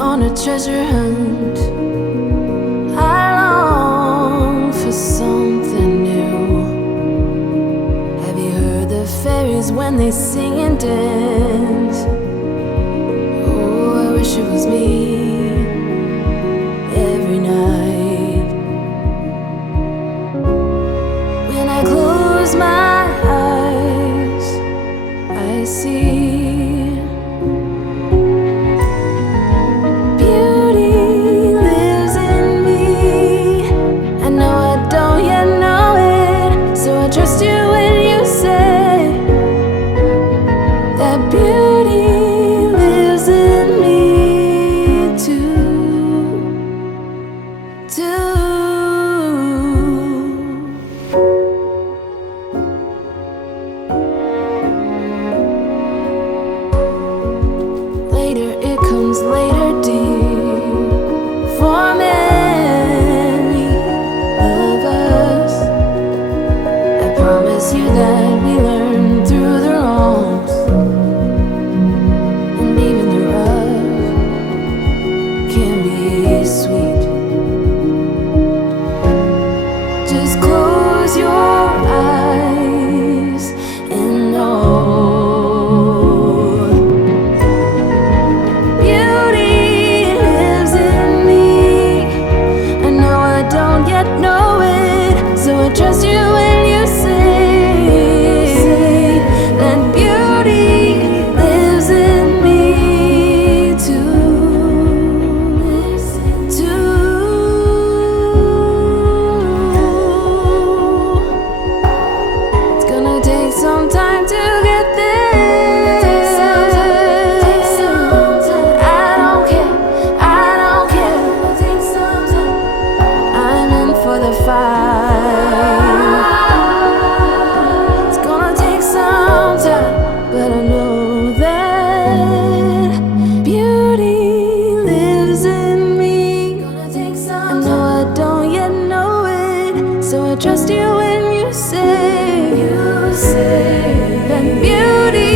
on a treasure hunt. I long for something new. Have you heard the fairies when they sing and dance? Oh, I wish it was me every night. When I close my eyes, I see trust you when you say that beauty lives in me too. Later it comes later, dear, for many of us. Promise you that we learn through the wrongs, and even the rough can be sweet. Just close your eyes and know beauty lives in me. I know I don't yet know it, so I trust you when you say that beauty lives in me too. It's gonna take some time to get there. I don't care. I'm in for the fight. But I know that beauty lives in me. I know I don't yet know it, so I trust you when you say that beauty